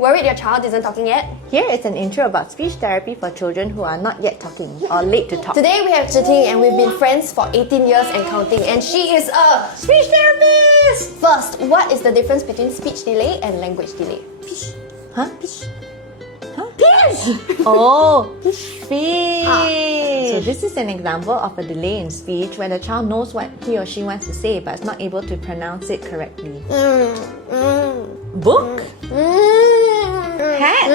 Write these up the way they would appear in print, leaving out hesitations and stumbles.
Worried your child isn't talking yet? Here is an intro about speech therapy for children who are not yet talking or late to talk. Today we have Zhiting and we've been friends for 18 years and counting, and she is a speech therapist! First, what is the difference between speech delay and language delay? Huh? Fish? Huh? Fish! Oh, fish! So this is an example of a delay in speech where the child knows what he or she wants to say but is not able to pronounce it correctly. Book? Hat?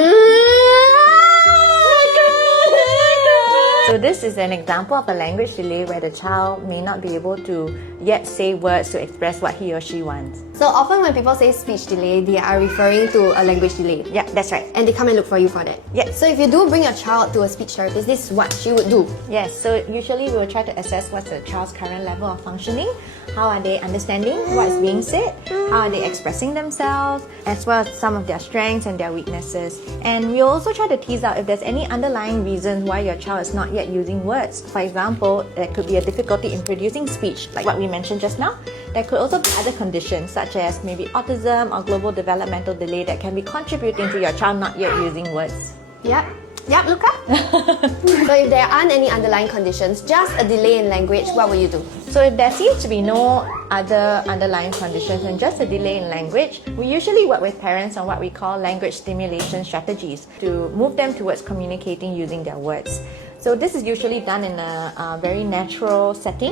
So this is an example of a language delay where the child may not be able to yet say words to express what he or she wants. So often when people say speech delay, they are referring to a language delay. Yeah, that's right. And they come and look for you for that. Yeah. So if you do bring your child to a speech therapist, this is what she would do. Yes, so usually we will try to assess what's the child's current level of functioning, how are they understanding what is being said, how are they expressing themselves, as well as some of their strengths and their weaknesses. And we also try to tease out if there's any underlying reasons why your child is not yet using words. For example, there could be a difficulty in producing speech, like what we mentioned just now. There could also be other conditions such as maybe autism or global developmental delay that can be contributing to your child not yet using words. Yep, look up. So if there aren't any underlying conditions, just a delay in language, what will you do? So if there seems to be no other underlying conditions and just a delay in language, we usually work with parents on what we call language stimulation strategies to move them towards communicating using their words. So this is usually done in a very natural setting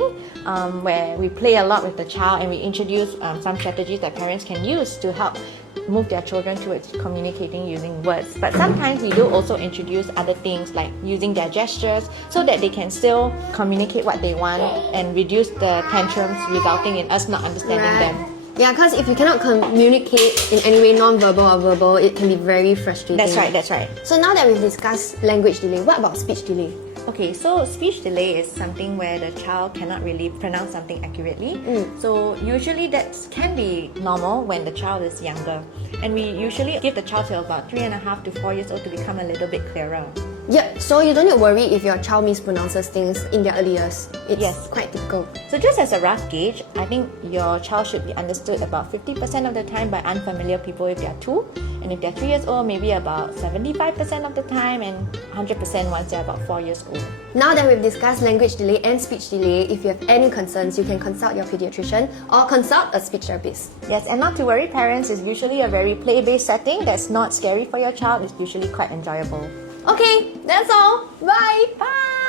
where we play a lot with the child and we introduce some strategies that parents can use to help move their children towards communicating using words. But sometimes we do also introduce other things like using their gestures so that they can still communicate what they want and reduce the tantrums resulting in us not understanding them. Yeah, because if you cannot communicate in any way, non-verbal or verbal, it can be very frustrating. That's right, that's right. So now that we've discussed language delay, what about speech delay? Okay, so speech delay is something where the child cannot really pronounce something accurately. So usually that can be normal when the child is younger. And we usually give the child till about 3.5 to 4 years old to become a little bit clearer. Yeah, so you don't need to worry if your child mispronounces things in their early years. It's quite typical. So just as a rough gauge, I think your child should be understood about 50% of the time by unfamiliar people if they are 2. And if they're 3 years old, maybe about 75% of the time, and 100% once they're about 4 years old. Now that we've discussed language delay and speech delay, if you have any concerns, you can consult your pediatrician or consult a speech therapist. Yes, and not to worry, parents, is usually a very play-based setting that's not scary for your child. It's usually quite enjoyable. Okay, that's all. Bye! Bye!